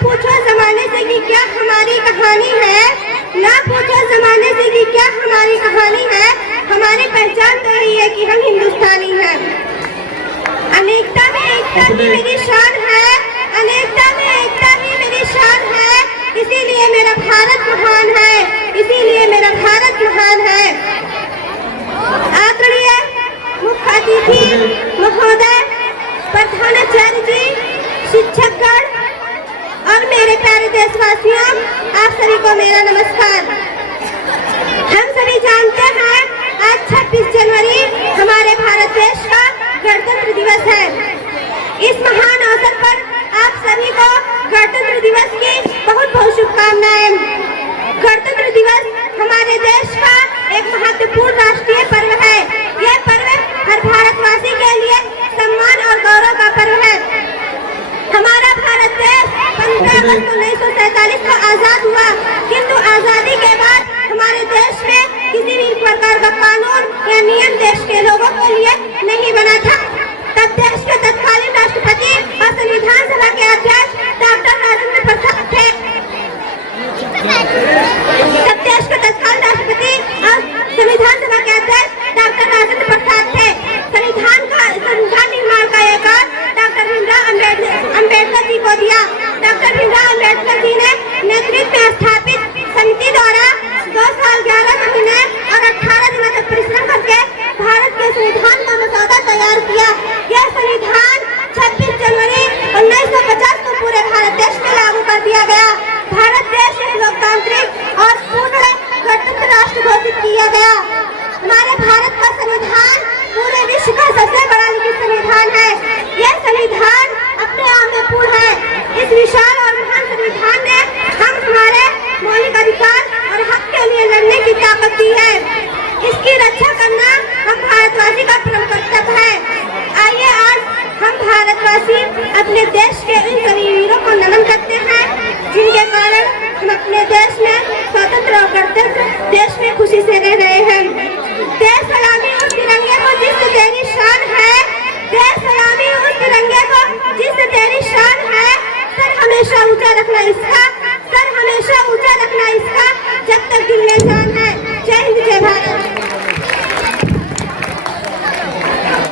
पूछो जमाने से कि क्या हमारी कहानी है, ना पूछो जमाने से कि क्या हमारी कहानी है। हमारी पहचान तो यही है कि हम हिंदुस्तानी हैं। अनेकता में एकता ही मेरी शान है, अनेकता में एकता ही मेरी शान है। इसीलिए मेरा भारत महान है, इसीलिए मेरा भारत महान है। आदरणीय मुख्य अतिथि महोदय, प्रधानाचार्य जी, शिक्षकगण और मेरे प्यारे देशवासियों, आप सभी को मेरा नमस्कार। हम सभी जानते हैं आज 26 जनवरी हमारे भारत देश का गणतंत्र दिवस है। इस महान अवसर पर आप सभी को गणतंत्र दिवस की बहुत बहुत शुभकामनाएं। गणतंत्र दिवस हमारे देश का एक महत्वपूर्ण राष्ट्रीय पर्व है। यह पर्व हर भारतवासी के लिए सम्मान और गौरव का पर्व है। हमारा भारत देश 15 अगस्त 1947 को आजाद हुआ, किंतु आजादी के बाद हमारे देश में किसी भी प्रकार का कानून या नियम देश के लोगों के लिए नहीं बना था। तब देश के तत्कालीन राष्ट्रपति और संविधान सभा के अध्यक्ष डॉक्टर राजेंद्र प्रसाद थे। तब देश के तत्कालीन राष्ट्रपति और संविधान सभा के अध्यक्ष डॉक्टर राजेंद्र प्रसाद थे। संविधान निर्माण का एक डॉक्टर भीमराव अम्बेडकर जी को दिया। डॉक्टर भीमराव अम्बेडकर जी ने नेतृत्व में स्थापित समिति द्वारा 2 साल 11 महीने और 18 दिनों तक परिश्रम करके भारत के संविधान का मसौदा तैयार किया। यह संविधान 26 जनवरी 1950 को पूरे भारत देश में लागू कर दिया गया। भारत देश एक लोकतांत्रिक और पूर्ण गणतंत्र राष्ट्र घोषित किया गया। हमारे भारत का संविधान पूरे विश्व का सबसे बड़ा लिखित संविधान है। यह संविधान अपने आप में पूर्ण है। इस विशाल और महान संविधान ने हम हमारे मौलिक अधिकार और हक के लिए लड़ने की ताकत दी है। इसकी रक्षा करना हम भारतवासी का प्रमुख कर्तव्य है। आइए आज हम भारतवासी अपने देश के इन सभी वीरों को नमन करते हैं, जिनके कारण हम अपने देश में स्वतंत्र और गणतंत्र देश में खुशी से रह रहे